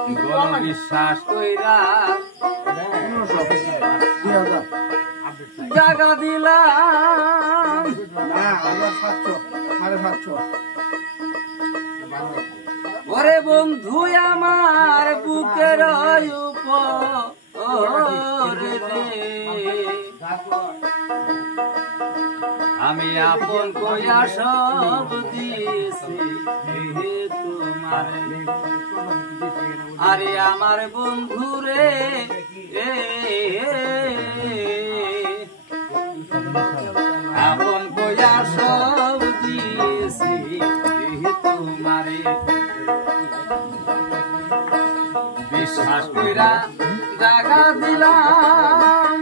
বিশ্বাস কইরা জায়গা দিলাম ওরে বন্ধু আমার বুকের উপরে আমি আপন কইয়া সব দিয়েছি তোমার আরে আমার বন্ধু রে আপন কইয়া সব দিয়েছি তোমারে বিশ্বাস কইরা জায়গা দিলাম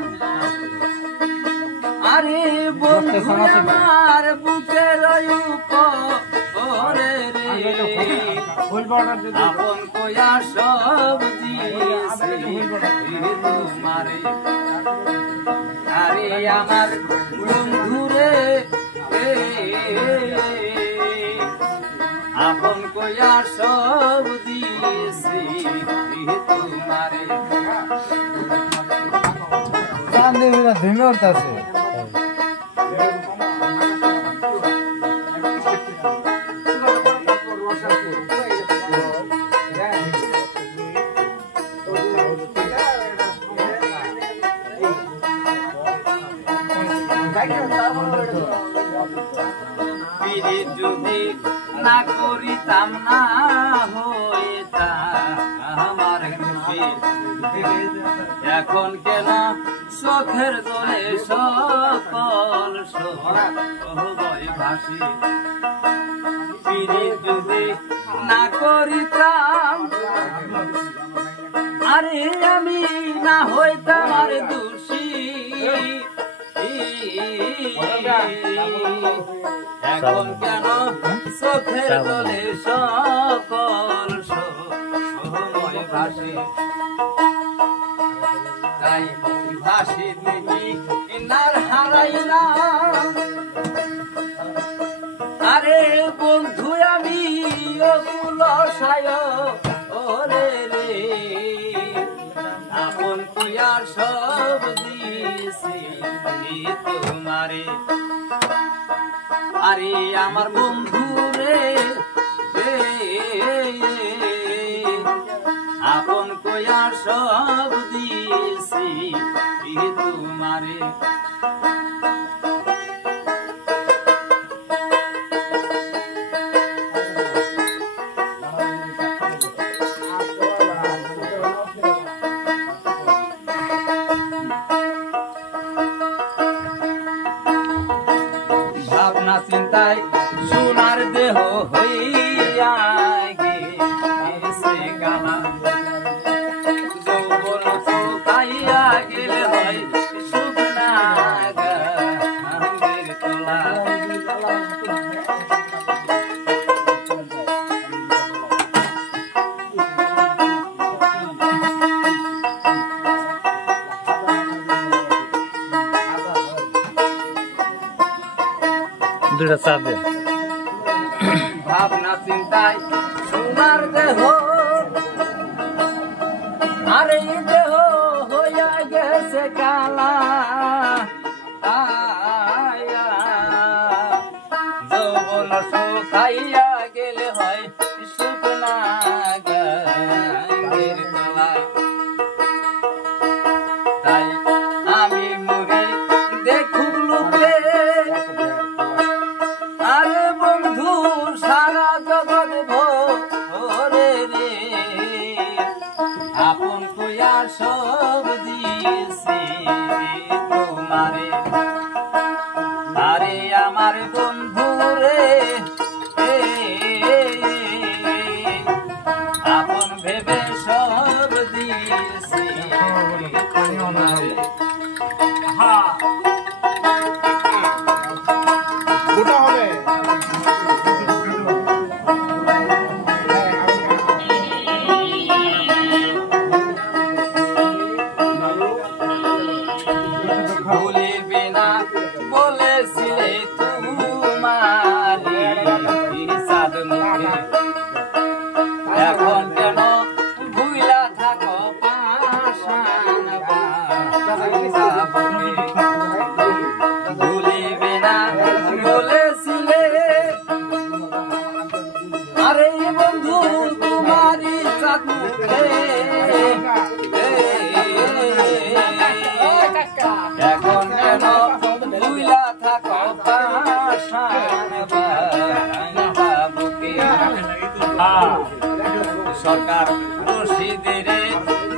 আরে বন্ধু আমার বুকের উপরে আপন কইয়া সব দিয়েছি তোমারে আরে আমার বন্ধুরে আপন কইয়া সব দিয়েছি তোমারে যদি না করিতাম না হইতা আমার খুশি এখন কেন চোখের জলে সকল সবই ভাসি যদি না করিতাম আরে আমি না হইতাম আর দোষী এখন কেন চোখের জলে সকল সময় ভাসি তাই ভাসি দেখি নার হারাইলাম আরে বন্ধু আমি অকুল সায় ওরে রে আপন কইয়া সব দিয়েছি তোমারে আরে আমার বন্ধু রে আপন কইয়া সব দিয়েছি তোমারে ভাবনা চিন্তায় সোনার দেহ হইয়া গেছে গালা যৌবন শুকাইয়া গেলে হয় শুকনা গাঙ্গের তলা ভাবনা চিন্তায় সোনার দেহ আরে দেহ হইয়া গেছে কালা যৌবন শুকাইয়া গেলে হয় শুকনা গাঙ্গের তলা তাই আমি মরি দেখুক লোকে আরে বন্ধু সারা জগৎ ভরে রে আপন কইয়া সব দিয়েছি তোমারে আরে আমার বন্ধু রে আপন ভেবে সব দিয়েছি তোমারে হ্যাঁ হবে চাঁদ মুখে এখন কেন ভুইলা থাকো পাষাণ ভাঙা বুকে সরকার রশিদের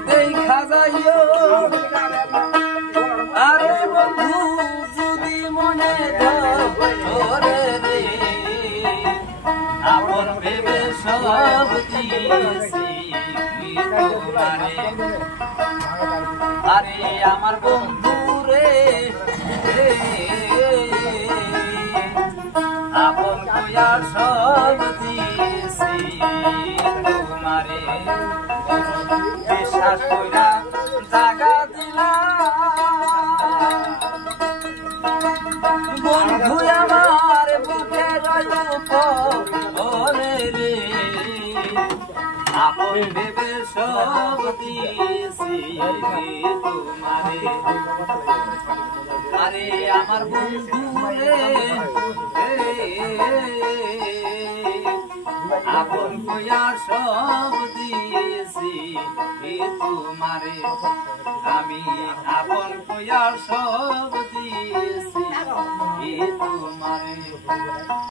দেখা যাইও আরে বন্ধু যদি মনে ধরে রে আপন ভেবে সব দিয়েছি তোমারে আরে আমার বন্ধু রে আপন কইয়া সব দিয়েছি তোমারে বিশ্বাস কইরা জাগা দিলা বন্ধু আমার বুকে ওরে রে আপন ভেবে সব দিয়েছি তোমারে আরে আমার বন্ধু রে আপন কইয়া সব দিয়েছি তোমারে আমি আপন কইয়া সব দিয়েছি তোমারে